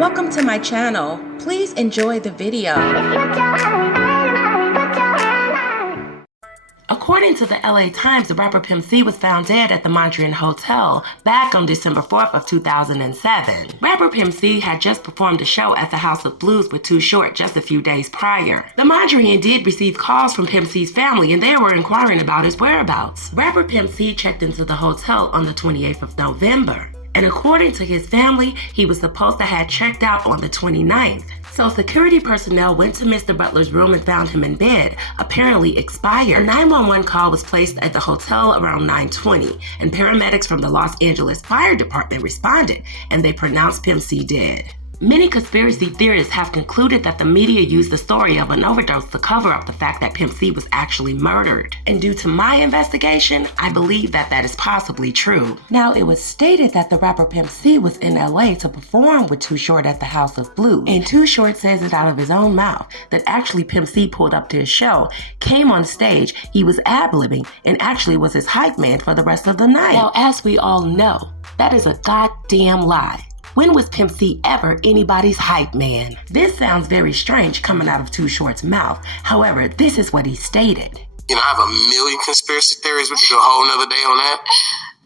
Welcome to my channel. Please enjoy the video. According to the LA Times, the rapper Pimp C was found dead at the Mondrian Hotel back on December 4th of 2007. Rapper Pimp C had just performed a show at the House of Blues with Too Short just a few days prior. The Mondrian did receive calls from Pimp C's family and they were inquiring about his whereabouts. Rapper Pimp C checked into the hotel on the 28th of November. And according to his family, he was supposed to have checked out on the 29th. So security personnel went to Mr. Butler's room and found him in bed, apparently expired. A 911 call was placed at the hotel around 9:20, and paramedics from the Los Angeles Fire Department responded, and they pronounced Pimp C dead. Many conspiracy theorists have concluded that the media used the story of an overdose to cover up the fact that Pimp C was actually murdered. And due to my investigation, I believe that that is possibly true. Now, it was stated that the rapper Pimp C was in LA to perform with Too Short at the House of Blues. And Too Short says it out of his own mouth that actually Pimp C pulled up to his show, came on stage, he was ad-libbing, and actually was his hype man for the rest of the night. Now, as we all know, that is a goddamn lie. When was Pimp C ever anybody's hype man? This sounds very strange coming out of Too Short's mouth. However, this is what he stated. You know, I have a million conspiracy theories. We could do a whole nother day on that.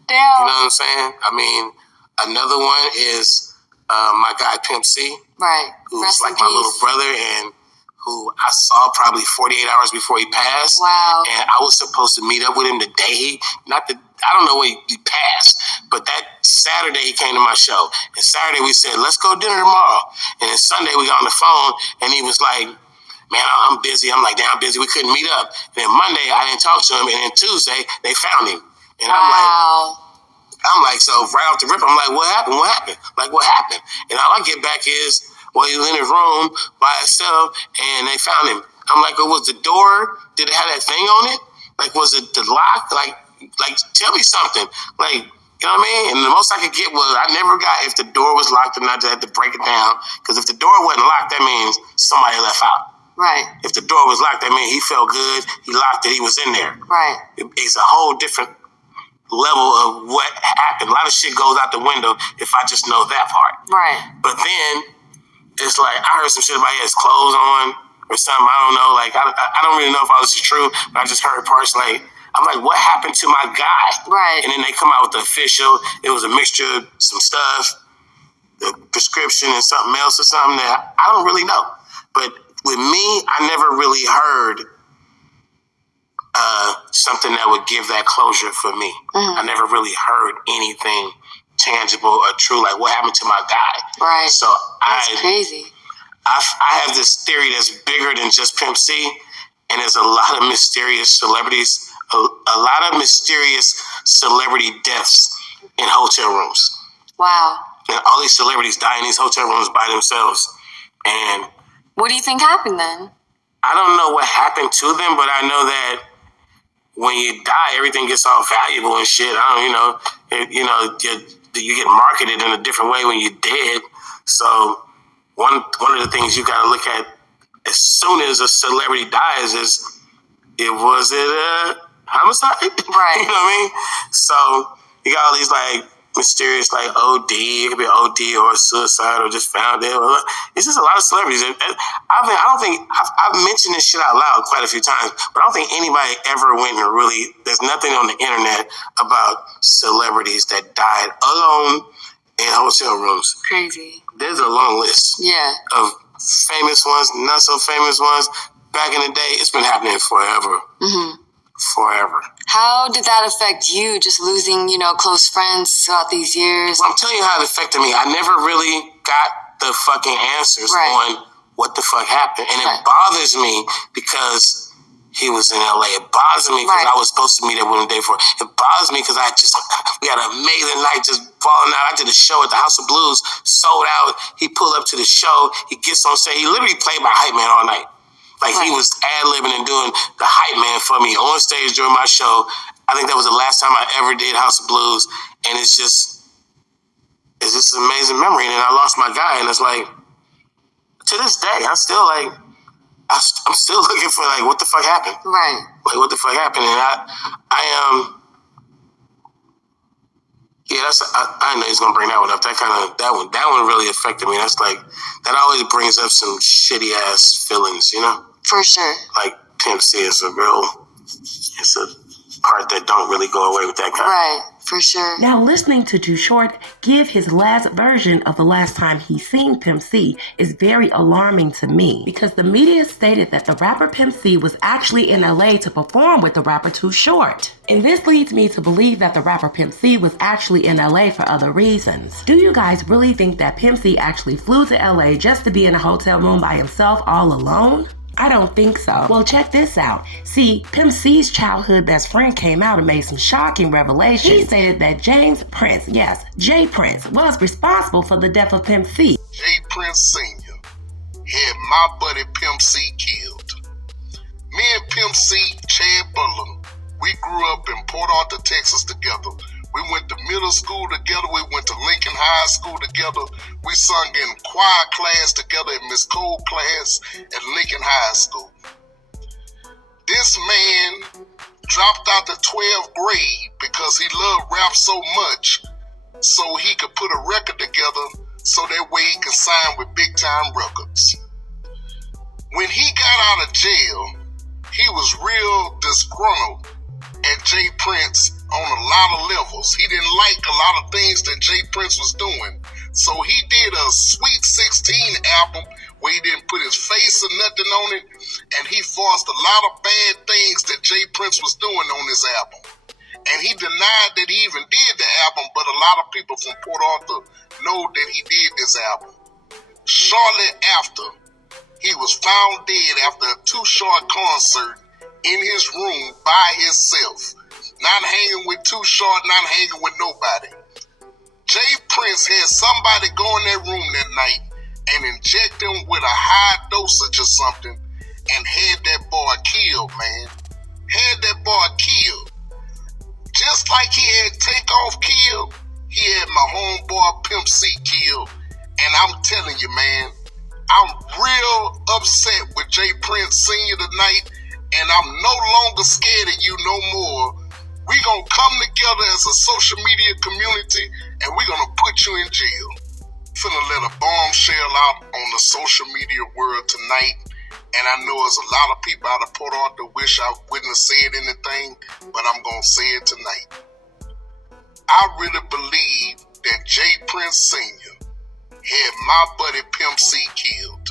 Damn. You know what I'm saying? I mean, another one is my guy Pimp C. Right. Who's like my little brother and who I saw probably 48 hours before he passed. Wow. And I was supposed to meet up with him the day I don't know when he passed, but that Saturday he came to my show. And Saturday we said, let's go to dinner tomorrow. And then Sunday we got on the phone and he was like, man, I'm busy. I'm like, damn, I'm busy. We couldn't meet up. And then Monday I didn't talk to him. And then Tuesday they found him. And wow. I'm like, so right off the rip, I'm like, what happened? What happened? Like, what happened? And all I get back is, well, he was in his room by himself and they found him. I'm like, oh, was the door, did it have that thing on it? Like, was it the lock? Like, tell me something. Like, you know what I mean? And the most I could get was, I never got if the door was locked or not. I had to break it down. Because if the door wasn't locked, that means somebody left out. Right. If the door was locked, that means he felt good. He locked it. He was in there. Right. It's a whole different level of what happened. A lot of shit goes out the window if I just know that part. Right. But then, it's like, I heard some shit about he has clothes on or something. I don't know. Like, I don't really know if all this is true, but I just heard parts like, I'm like, what happened to my guy? Right. And then they come out with the official. It was a mixture of some stuff, the prescription and something else or something that I don't really know. But with me, I never really heard something that would give that closure for me. Mm-hmm. I never really heard anything tangible or true, like what happened to my guy. Right. So that's crazy. I have this theory that's bigger than just Pimp C, and there's a lot of mysterious celebrities, a lot of mysterious celebrity deaths in hotel rooms. Wow. And all these celebrities die in these hotel rooms by themselves. And what do you think happened then? I don't know what happened to them, but I know that when you die, everything gets all valuable and shit. You get marketed in a different way when you're dead. So one of the things you got to look at as soon as a celebrity dies is, was it a homicide? Right. You know what I mean? So you got all these like mysterious like OD. It could be an OD or a suicide or just found dead. It's just a lot of celebrities. I've mentioned this shit out loud quite a few times, but I don't think anybody ever went and really, there's nothing on the internet about celebrities that died alone in hotel rooms. Crazy. There's a long list. Yeah. Of famous ones, not so famous ones. Back in the day, it's been happening forever. Mm-hmm. Forever. How did that affect you, just losing, close friends throughout these years? Well, I'm telling you how it affected me. I never really got the fucking answers on what the fuck happened. And it bothers me because he was in LA. It bothers me because I was supposed to meet up with him the day before. It bothers me because we had an amazing night just falling out. I did a show at the House of Blues, sold out. He pulled up to the show. He gets on stage. He literally played my hype man all night. Like he was ad-libbing and doing the hype man for me on stage during my show. I think that was the last time I ever did House of Blues. And it's just an amazing memory. And then I lost my guy. And it's like, to this day, I'm still looking for like, what the fuck happened? Right. Like, what the fuck happened? And I Yeah, I know he's gonna bring that one up. That one really affected me. That's like, that always brings up some shitty ass feelings, you know? For sure. Like Pimp C is it's a part that don't really go away with that guy. Right, for sure. Now, listening to Too Short give his last version of the last time he seen Pimp C is very alarming to me, because the media stated that the rapper Pimp C was actually in LA to perform with the rapper Too Short. And this leads me to believe that the rapper Pimp C was actually in LA for other reasons. Do you guys really think that Pimp C actually flew to LA just to be in a hotel room by himself all alone? I don't think so. Well, check this out. See, Pimp C's childhood best friend came out and made some shocking revelations. He stated that James Prince, yes, J. Prince, was responsible for the death of Pimp C. J. Prince Sr. had my buddy Pimp C killed. Me and Pimp C, Chad Butler, we grew up in Port Arthur, Texas together. We went to middle school together. We went to Lincoln High School together. We sung in choir class together in Miss Cole class at Lincoln High School. This man dropped out the 12th grade because he loved rap so much, so he could put a record together so that way he could sign with big time records. When he got out of jail, he was real disgruntled at J. Prince on a lot of levels. He didn't like a lot of things that J. Prince was doing. So he did a Sweet 16 album where he didn't put his face or nothing on it, and he forced a lot of bad things that J. Prince was doing on his album. And he denied that he even did the album, but a lot of people from Port Arthur know that he did this album. Shortly after, he was found dead after a Too Short concert in his room by himself. Not hanging with Too Short, not hanging with nobody. J. Prince had somebody go in that room that night and inject him with a high dosage or something and had that boy killed, man. Had that boy killed. Just like he had Takeoff killed, he had my homeboy Pimp C killed. And I'm telling you, man, I'm real upset with J. Prince Sr. tonight, and I'm no longer scared of you no more. We gonna come together as a social media community, and we gonna put you in jail. Finna let a bombshell out on the social media world tonight, and I know there's a lot of people out of Port Arthur wish I wouldn't have said anything, but I'm gonna say it tonight. I really believe that J. Prince Sr. had my buddy Pimp C killed.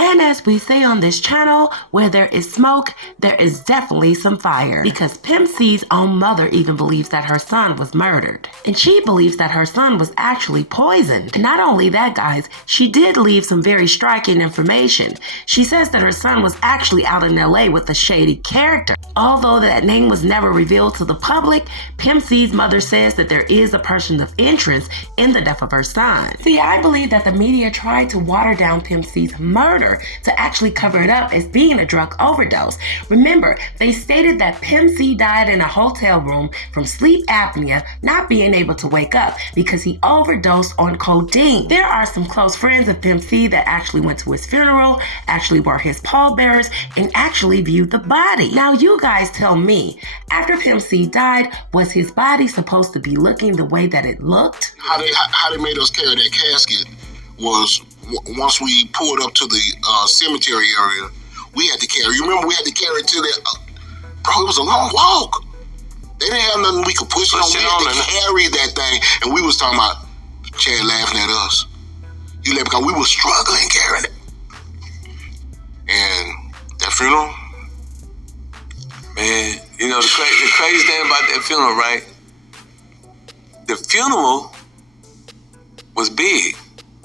And as we say on this channel, where there is smoke, there is definitely some fire. Because Pimp C's own mother even believes that her son was murdered. And she believes that her son was actually poisoned. And not only that, guys, she did leave some very striking information. She says that her son was actually out in LA with a shady character. Although that name was never revealed to the public, Pimp C's mother says that there is a person of interest in the death of her son. See, I believe that the media tried to water down Pimp C's murder to actually cover it up as being a drug overdose. Remember, they stated that Pimp C died in a hotel room from sleep apnea, not being able to wake up because he overdosed on codeine. There are some close friends of Pimp C that actually went to his funeral, actually were his pallbearers, and actually viewed the body. Now you guys tell me, after Pimp C died, was his body supposed to be looking the way that it looked? How they made us carry that casket was once we pulled up to the cemetery area, we had to carry. You remember we had to carry it to the. Bro, it was a long walk. They didn't have nothing we could push on. We had to carry that thing, and we was talking about Chad laughing at us. He laughed because we were struggling carrying it. And that funeral, man, you know the crazy thing about that funeral, right? The funeral was big.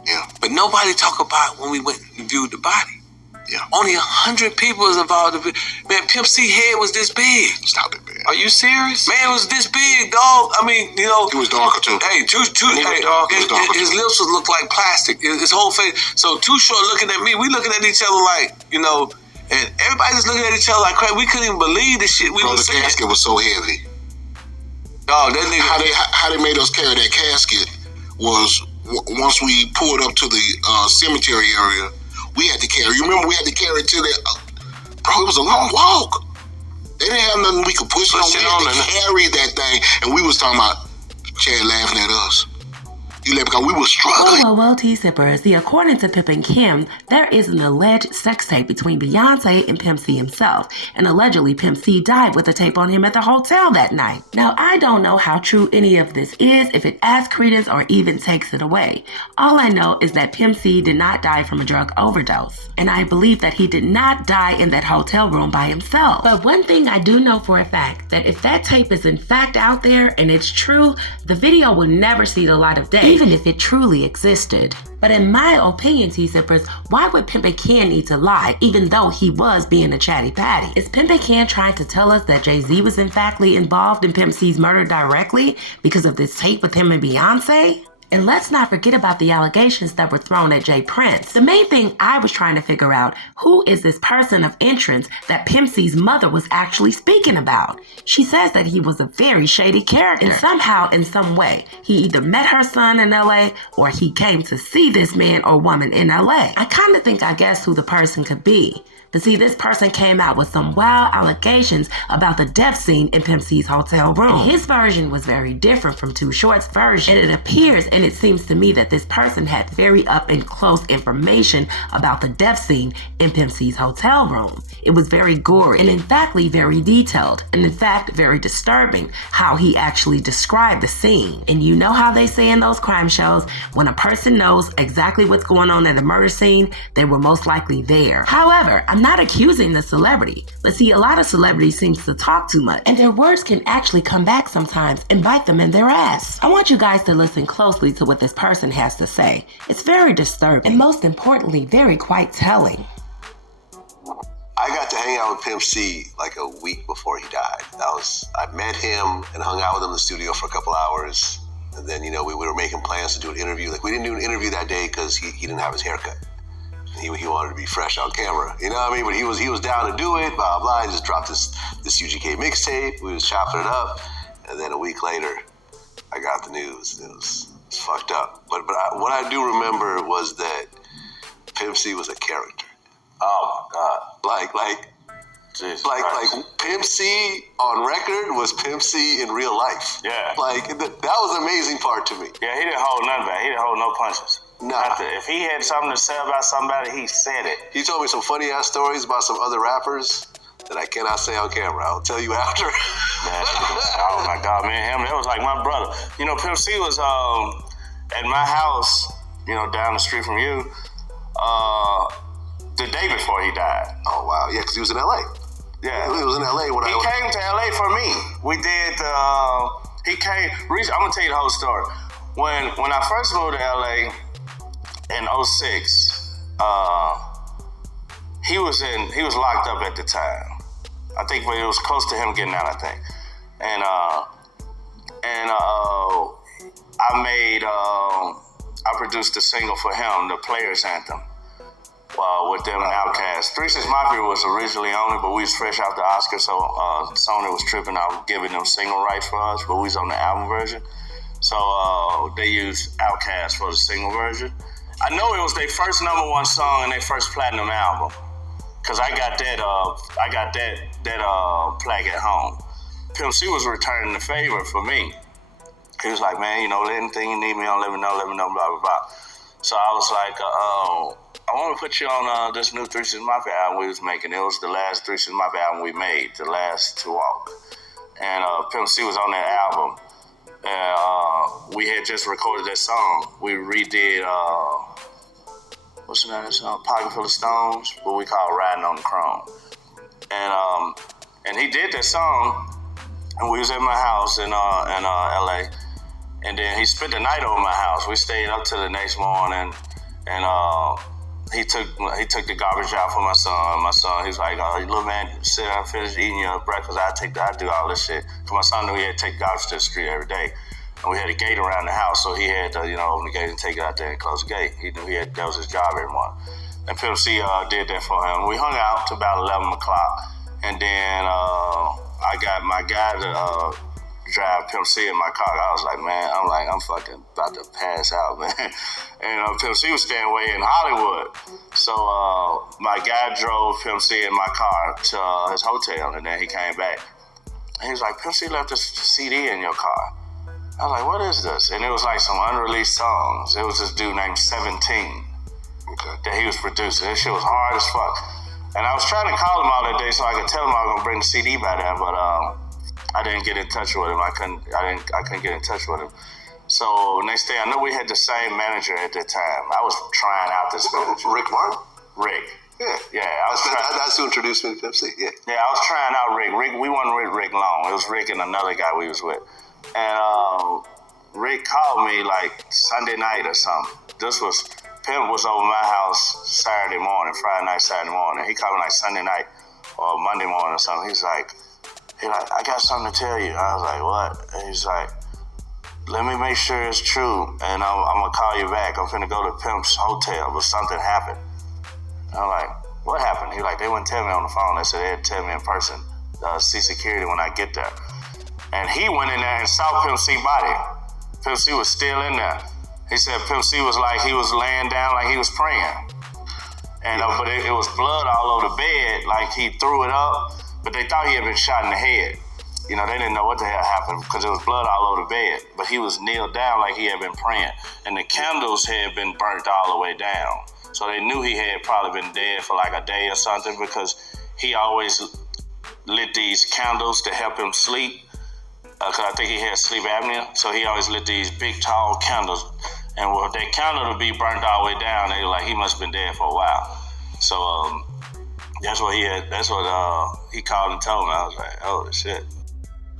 Yeah. But nobody talk about when we went and viewed the body. Yeah. Only 100 people was involved. Man, Pimp C head was this big. Stop it, man. Are you serious? Man, it was this big, dog. I mean, you know. It was darker, too. Hey, his lips was look like plastic. His whole face. So Too Short looking at me. We looking at each other like, you know, and everybody just looking at each other like crazy. We couldn't even believe the shit we were saying. The casket was so heavy. Dog, that nigga. How they made us carry that casket was once we pulled up to the cemetery area, we had to carry. You remember we had to carry it to the. Bro, it was a long walk. They didn't have nothing we could push on. We had to carry that thing, and we was talking about Chad laughing at us. You laugh because we were struggling. Well, T-Sippers. See, according to Pimp and Kim, there is an alleged sex tape between Beyonce and Pimp C himself, and allegedly Pimp C died with a tape on him at the hotel that night. Now, I don't know how true any of this is, if it adds credence or even takes it away. All I know is that Pimp C did not die from a drug overdose, and I believe that he did not die in that hotel room by himself. But one thing I do know for a fact, that if that tape is in fact out there and it's true, the video will never see the light of day, even if it truly existed. But in my opinion, T-Sippers, why would Pimp and Ken need to lie, even though he was being a chatty patty? Is Pimp and Ken trying to tell us that Jay-Z was in factly involved in Pimp C's murder directly because of this tape with him and Beyonce? And let's not forget about the allegations that were thrown at Jay Prince. The main thing I was trying to figure out, who is this person of interest that Pimp C's mother was actually speaking about? She says that he was a very shady character, and somehow, in some way, he either met her son in LA or he came to see this man or woman in LA. I kind of think I guessed who the person could be. But see, this person came out with some wild allegations about the death scene in Pimp C's hotel room. And his version was very different from Too Short's version. And it appears, and it seems to me, that this person had very up and close information about the death scene in Pimp C's hotel room. It was very gory and in fact very detailed, and in fact very disturbing how he actually described the scene. And you know how they say in those crime shows, when a person knows exactly what's going on at a murder scene, they were most likely there. However, I'm not accusing the celebrity, but see, a lot of celebrities seem to talk too much, and their words can actually come back sometimes and bite them in their ass. I want you guys to listen closely to what this person has to say. It's very disturbing, and most importantly, very quite telling. I got to hang out with Pimp C like a week before he died. I met him and hung out with him in the studio for a couple hours, and then, we were making plans to do an interview. Like, we didn't do an interview that day because he didn't have his haircut. He wanted to be fresh on camera, you know what I mean? But he was down to do it, blah, blah. He just dropped this UGK mixtape. We was chopping it up. And then a week later, I got the news. It was fucked up. But what I do remember was that Pimp C was a character. Oh, my God. Like Pimp C on record was Pimp C in real life. Yeah. That was the amazing part to me. Yeah, he didn't hold nothing back. He didn't hold no punches. Nah. If he had something to say about somebody, he said it. He told me some funny ass stories about some other rappers that I cannot say on camera. I'll tell you after. Oh my God, man, that was like my brother. Pimp C was at my house, down the street from you, the day before he died. Oh wow, yeah, because he was in LA. Yeah, he was in LA when he came to LA for me. We did. He came. I'm gonna tell you the whole story. When I first moved to LA in 2006, he was locked up at the time. I think it was close to him getting out, I think. And I produced a single for him, the Players Anthem, with them and Outkast. 3 6 Mafia was originally on it, but we was fresh out the Oscar, so Sony was tripping out giving them single rights for us, but we was on the album version. So they used Outkast for the single version. I know it was their first #1 song and their first platinum album, cause I got that plaque at home. Pimp C was returning the favor for me. He was like, man, anything you need me on, let me know, blah, blah, blah. So I was like, I want to put you on this new 3 6 Mafia album we was making. It was the last 3 6 Mafia album we made, the last to walk. And Pimp C was on that album. We had just recorded that song. We redid, what's the name of that song? Pocket Full of Stones, what we call Riding on the Chrome. And he did that song, and we was at my house in LA. And then he spent the night over my house. We stayed up till the next morning, and he took the garbage out for my son. My son, he was like, little man, sit down, finish eating your breakfast. I do all this shit. Cause my son knew he had to take the garbage to the street every day. And we had a gate around the house, so he had to, open the gate and take it out there and close the gate. He knew that was his job every morning. And Pimp C did that for him. We hung out till about 11 o'clock. And then I got my guy to drive Pimp C in my car. I was like, man, I'm fucking about to pass out, man. And Pimp C was staying way in Hollywood. So my guy drove Pimp C in my car to his hotel, and then he came back. And he was like, Pimp C left this CD in your car. I was like, what is this? And it was like some unreleased songs. It was this dude named 17 that he was producing. This shit was hard as fuck. And I was trying to call him all that day so I could tell him I was gonna bring the CD by there, but I didn't get in touch with him. I couldn't get in touch with him. So next day, I know we had the same manager at that time. I was trying out this manager. Rick Martin? Rick. Yeah. That's who introduced me to Pimp C. Yeah, I was trying out Rick. We wasn't with Rick long. It was Rick and another guy we was with. And Rick called me like Sunday night or something. Pimp was over my house Friday night, Saturday morning. He called me like Sunday night or Monday morning or something. He's like, I got something to tell you. I was like, what? And he's like, let me make sure it's true, and I'm gonna call you back. I'm finna go to Pimp's hotel, but something happened. And I'm like, what happened? He like, they wouldn't tell me on the phone. They said they'd tell me in person. See security when I get there. And he went in there and saw Pimp C body. Pimp C was still in there. He said Pimp C was like, he was laying down like he was praying. And but it was blood all over the bed, like he threw it up, but they thought he had been shot in the head. You know, they didn't know what the hell happened because there was blood all over the bed, but he was kneeled down like he had been praying. And the candles had been burnt all the way down. So they knew he had probably been dead for like a day or something because he always lit these candles to help him sleep. Because I think he had sleep apnea, so he always lit these big, tall candles. And with that candle to be burnt all the way down, they were like, he must have been dead for a while. So that's what he called and told me. I was like, oh, shit.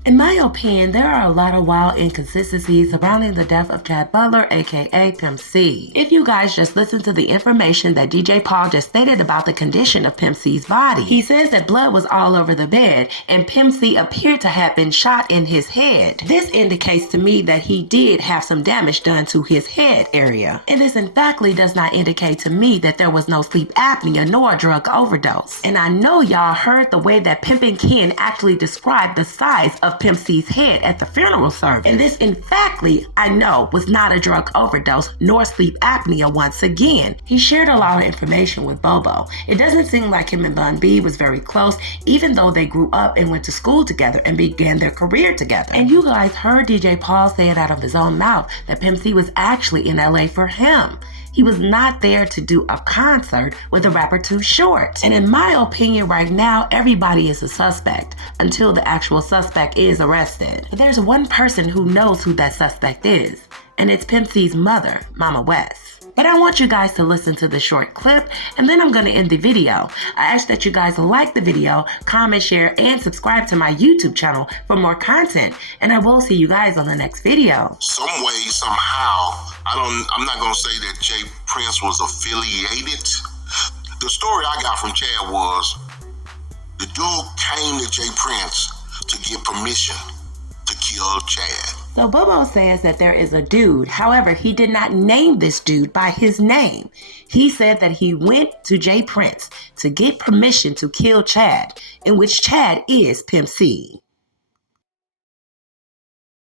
In my opinion, there are a lot of wild inconsistencies surrounding the death of Chad Butler, aka Pimp C. If you guys just listen to the information that DJ Paul just stated about the condition of Pimp C's body, he says that blood was all over the bed and Pimp C appeared to have been shot in his head. This indicates to me that he did have some damage done to his head area. And this emphatically does not indicate to me that there was no sleep apnea nor a drug overdose. And I know y'all heard the way that Pimpin' Ken actually described the size of Pimp C's head at the funeral service. And this, in factly, I know, was not a drug overdose nor sleep apnea once again. He shared a lot of information with Bobo. It doesn't seem like him and Bun B was very close, even though they grew up and went to school together and began their career together. And you guys heard DJ Paul say it out of his own mouth that Pimp C was actually in LA for him. He was not there to do a concert with the rapper Too Short. And in my opinion right now, everybody is a suspect until the actual suspect is arrested. But there's one person who knows who that suspect is, and it's Pimp C's mother, Mama West. But I want you guys to listen to the short clip, and then I'm going to end the video. I ask that you guys like the video, comment, share, and subscribe to my YouTube channel for more content. And I will see you guys on the next video. Some way, somehow, I'm not going to say that Jay Prince was affiliated. The story I got from Chad was the dude came to Jay Prince to get permission to kill Chad. So Bobo says that there is a dude. However, he did not name this dude by his name. He said that he went to Jay Prince to get permission to kill Chad, in which Chad is Pimp C.